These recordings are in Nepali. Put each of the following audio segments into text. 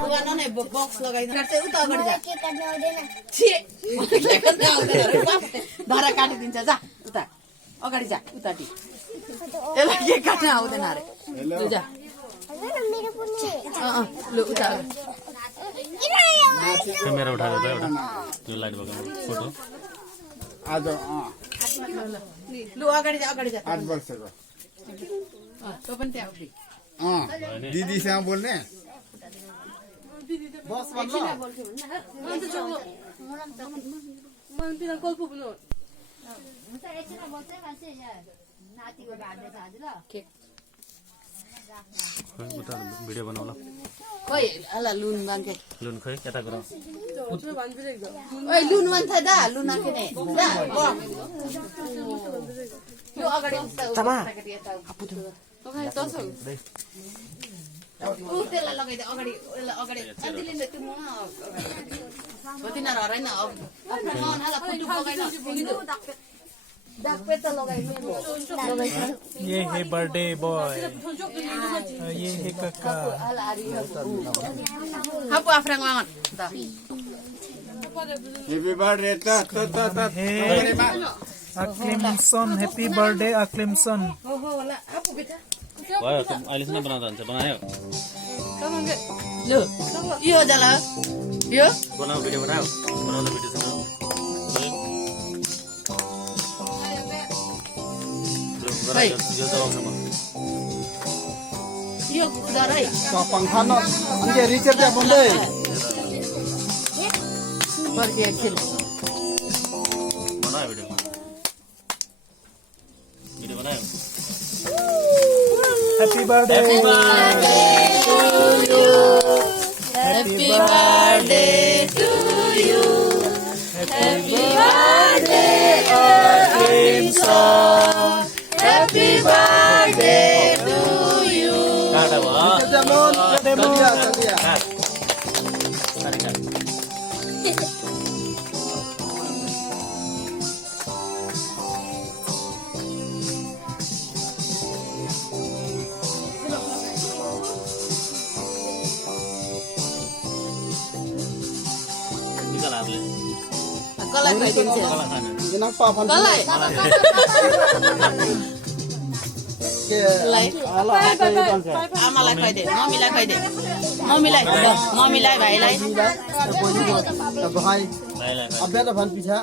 बुवान नै बक्स लगाइदिनु चाहिँ उता अगाडि जा छे धरा काटिदिन्छ जा उता अगाडि जा उताटी यसलाई के काट्न आउँदैन अरे लु जा लु उता क्यामेरा उठाएर त एउटा त्यो लाइट भएको फोटो आज लु अगाडि जा 8 वर्षको तँ पनि त्यहाँ उठ्री दिदीसँग बोल्ने बस भन्नु उता भिडियो बनाउला खोइ अला लुन मान्छे लुन खै यता गरौँ ओइ लुन मान्छ दा लुन आखेने दा यो अगाडि त्यसलाई लगाइदे अगाडि अगाडि अन्तिले त्यो मुह हो तिनीहरू हराइन ये है बर्थडे बॉय ये है काका हापु आफ्राङ मागन त हेपी बर्थडे त अक्लिमसन हैप्पी बर्थडे अक्लिमसन भयो अहिलेसम्म बनाउँदा हुन्छ बनायो लु यो जाला यो बनाऊ भिडियो बनाऊ बनाउँदा भिडियो छ यो चलाउँछ म यो दरै पंखा न अन्ते रिचार्ज बन्दै पर्के खेल बनायो भिडियो बनायो happy birthday happy birthday to you happy birthday अक्लिमसन हैप्पी बर्थडे टु यु काटा भयो कसलाई खुवाइदिन्छ इना पापन कसलाई आमालाई खुवाइदे मम्मीलाई खुवाइदे मम्मीलाई भाइलाई भाइ अबे त भन पिछा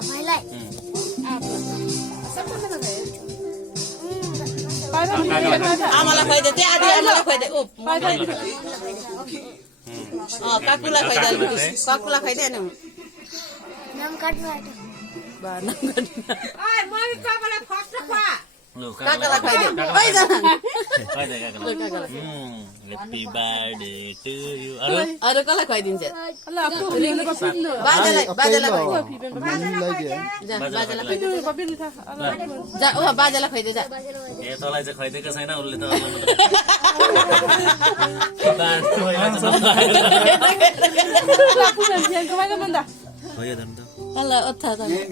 आमालाई खुवाइदे त्यहाँ आदि आमालाई खुवाइदे काकुलाई खुवाइदे नि काकालाई खुवाइदे हैप्पी बर्थडे टु यु अरू कसलाई खुवाइदिन्छ बाजालाई खुवाइदे जा ए तँलाई चाहिँ खुवाइदिएको छैन उसले त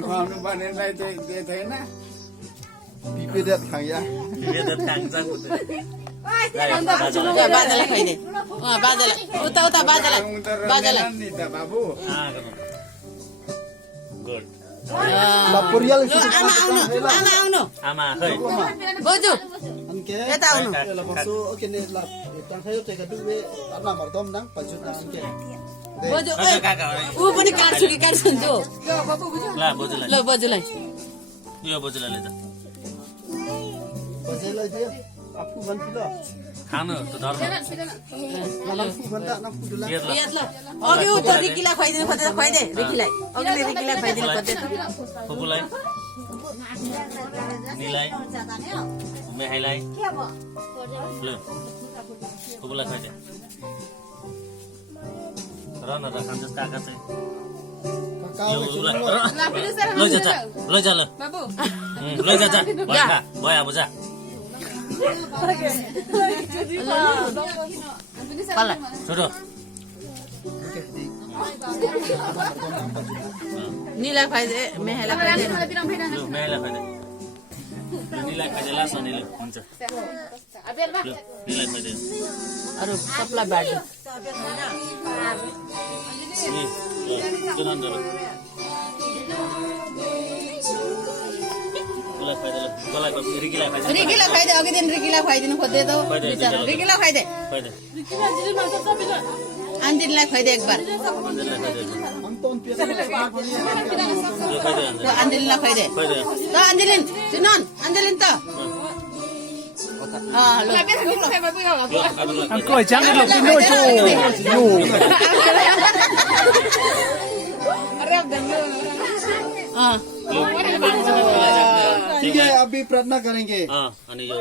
खुवाउनु पर्नेलाई चाहिँ दिए छैन पिपेट खाइया बाजालाई खुवाइदे बाजालाई उता बाजालाई नि त बाबु गुड पुरियाल आमा आउनु आमा खै बोजू anke यता आउनु so okay ne la tang sayo te kadu we ana mardom nang paju nang anke बोजू ऊ पनि काट्छु कि काट्छु ल बोजूलाई ल बोजूलाई यो बोजूलाई ले त bajela dia apu ban pula खानु त धर्म malam banda na pudula याद ल अघि उ त रिकीलाई खुवाइदिनु खोज्दै खुवाइदे रिकीलाई अघिले रिकीलाई खुवाइदिनु खोज्दै फुपूलाई निलाई मेहाईलाई ल फुपूलाई खुवाइदे र न र खान्छस् काका चाहिँ लैजा ल लैजा जा भयो अब जा छोटो नीला खुवाइदे मेहाईलाई खुवाइदे लु मेहाईलाई खुवाइदे निलाई खुवाइदे लास्ट निले हुन्छ लु निलाई खुवाइदे अरू सबलाई बाँड्नु Ni, jangan dulu. Gula खाइ दे गला रिकीलाई खाइ दे रिकीलाई खुवाइदे अघि दिन रिकीलाई खुवाइदिनु खोज्दै त बिचरा रिकीलाई खुवाइदे खाइ दे आन्टीलाई खुवाइदे एक बार अन्जललाई खाइ दे Anton piasa यो खाइ दे त आन्टीलाई खुवाइदे खाइ दे त अन्जलिन चिनन अन्जलिन त ल यो अबला Ang koy jangan lo pino cho. Yo. अँ ठीक है अभी प्रार्थना करेंगे हां अनि यो